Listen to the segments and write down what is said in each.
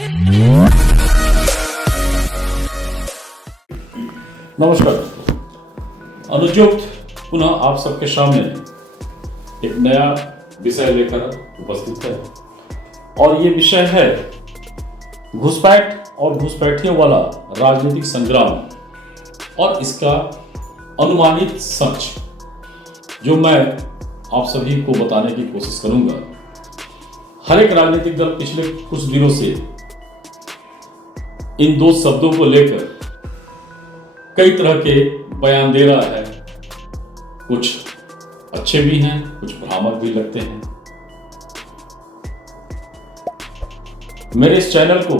नमस्कार दोस्तों, अनुजुक्त पुनः आप सबके सामने एक नया विषय लेकर उपस्थित है और ये विषय है घुसपैठ और घुसपैठियों वाला राजनीतिक संग्राम और इसका अनुमानित सच, जो मैं आप सभी को बताने की कोशिश करूंगा। हर एक राजनीतिक दल पिछले कुछ दिनों से इन दो शब्दों को लेकर कई तरह के बयान दे रहा है। कुछ अच्छे भी हैं, कुछ भ्रामक भी लगते हैं। मेरे इस चैनल को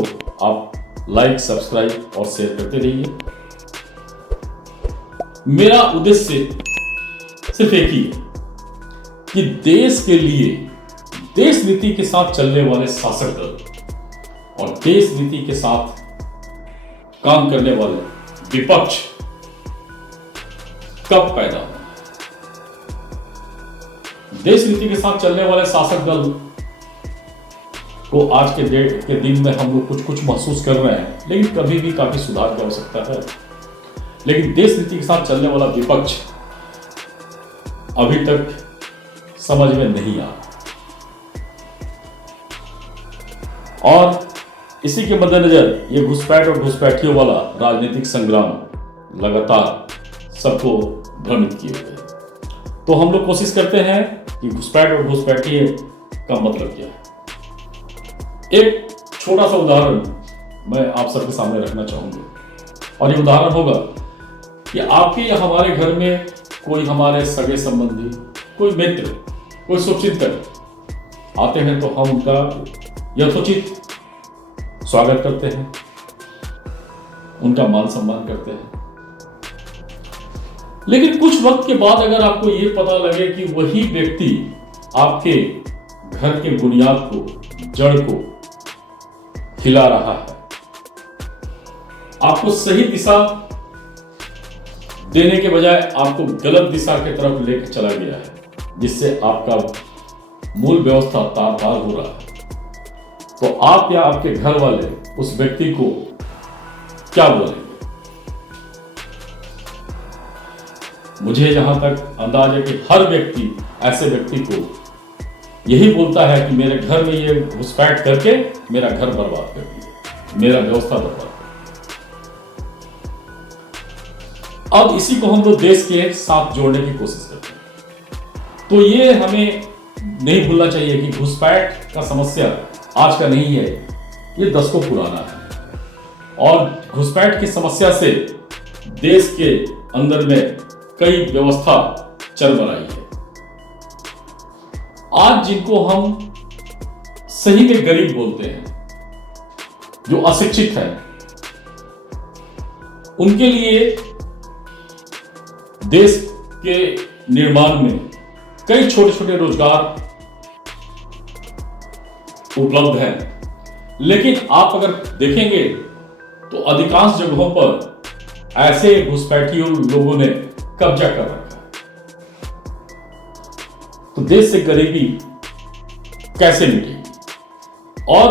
आप लाइक, सब्सक्राइब और शेयर करते रहिए। मेरा उद्देश्य सिर्फ एक ही है कि देश के लिए देश नीति के साथ चलने वाले शासक दल और देश नीति के साथ काम करने वाले विपक्ष कब पैदा हो। देश नीति के साथ चलने वाले शासक दल को आज के दिन में हम लोग कुछ महसूस कर रहे हैं, लेकिन कभी भी काफी सुधार की आवश्यकता है। लेकिन देश नीति के साथ चलने वाला विपक्ष अभी तक समझ में नहीं आ रहा और इसी के मद्देनजर ये घुसपैठ और घुसपैठियों वाला राजनीतिक संग्राम लगातार सबको भ्रमित किए हुए। तो हम लोग कोशिश करते हैं कि घुसपैठ और घुसपैठी का मतलब क्या है। एक छोटा सा उदाहरण मैं आप सबके सामने रखना चाहूंगा और ये उदाहरण होगा कि आपके या हमारे घर में कोई हमारे सगे संबंधी, कोई मित्र, कोई शुभचिंतक आते हैं तो हम उनका यथोचित स्वागत करते हैं, उनका मान सम्मान करते हैं। लेकिन कुछ वक्त के बाद अगर आपको ये पता लगे कि वही व्यक्ति आपके घर के बुनियाद को, जड़ को हिला रहा है, आपको सही दिशा देने के बजाय आपको गलत दिशा की तरफ लेकर चला गया है, जिससे आपका मूल व्यवस्था तार-तार हो रहा है, तो आप या आपके घर वाले उस व्यक्ति को क्या बोलेंगे? मुझे जहां तक अंदाज है कि हर व्यक्ति ऐसे व्यक्ति को यही बोलता है कि मेरे घर में ये घुसपैठ करके मेरा घर बर्बाद कर दिया, मेरा व्यवस्था बर्बाद कर दिया। अब इसी को हम लोग देश के साथ जोड़ने की कोशिश करते हैं। तो ये हमें नहीं भूलना चाहिए कि घुसपैठ का समस्या आज का नहीं है, ये दशकों पुराना है और घुसपैठ की समस्या से देश के अंदर में कई व्यवस्था चरमराई है। आज जिनको हम सही में गरीब बोलते हैं, जो अशिक्षित हैं, उनके लिए देश के निर्माण में कई छोटे छोटे रोजगार उपलब्ध है। लेकिन आप अगर देखेंगे तो अधिकांश जगहों पर ऐसे घुसपैठियों लोगों ने कब्जा कर रखा है। तो देश से गरीबी कैसे मिटेगी? और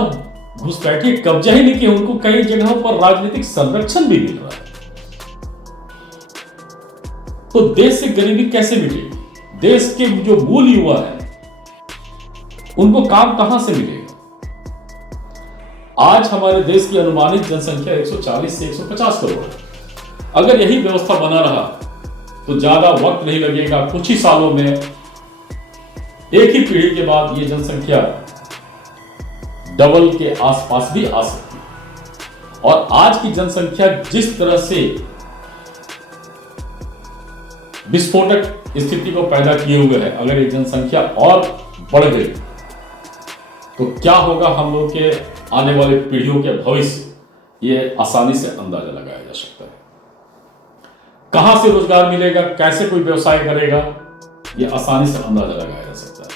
घुसपैठी कब्जा ही नहीं किया, उनको कई जगहों पर राजनीतिक संरक्षण भी मिल रहा है। तो देश से गरीबी कैसे मिटेगी? देश के जो मूल युवा है उनको काम कहां से मिलेगा? आज हमारे देश की अनुमानित जनसंख्या 140 से 150 करोड़ है। अगर यही व्यवस्था बना रहा तो ज्यादा वक्त नहीं लगेगा, कुछ ही सालों में, एक ही पीढ़ी के बाद ये जनसंख्या डबल के आसपास भी आ सकती है। और आज की जनसंख्या जिस तरह से विस्फोटक स्थिति को पैदा किए हुए है, अगर ये जनसंख्या और बढ़ गई तो क्या होगा हम लोग के आने वाले पीढ़ियों के भविष्य, ये आसानी से अंदाजा लगाया जा सकता है। कहां से रोजगार मिलेगा, कैसे कोई व्यवसाय करेगा, ये आसानी से अंदाजा लगाया जा सकता है।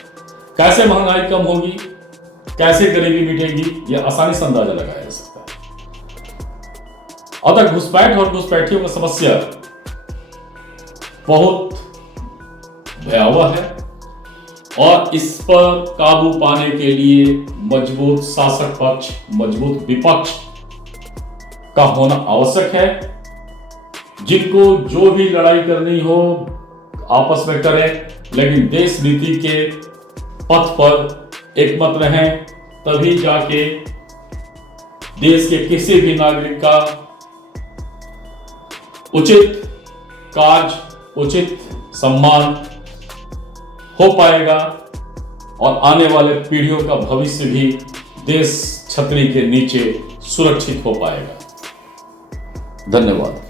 कैसे महंगाई कम होगी, कैसे गरीबी मिटेगी, ये आसानी से अंदाजा लगाया जा सकता है। अतः घुसपैठ और घुसपैठियों की समस्या बहुत भयावह है और इस पर काबू पाने के लिए मजबूत शासक पक्ष, मजबूत विपक्ष का होना आवश्यक है। जिनको जो भी लड़ाई करनी हो आपस में करें, लेकिन देश नीति के पथ पर एकमत रहें, तभी जाके देश के किसी भी नागरिक का उचित कार्य, उचित सम्मान हो पाएगा और आने वाले पीढ़ियों का भविष्य भी देश छतरी के नीचे सुरक्षित हो पाएगा। धन्यवाद।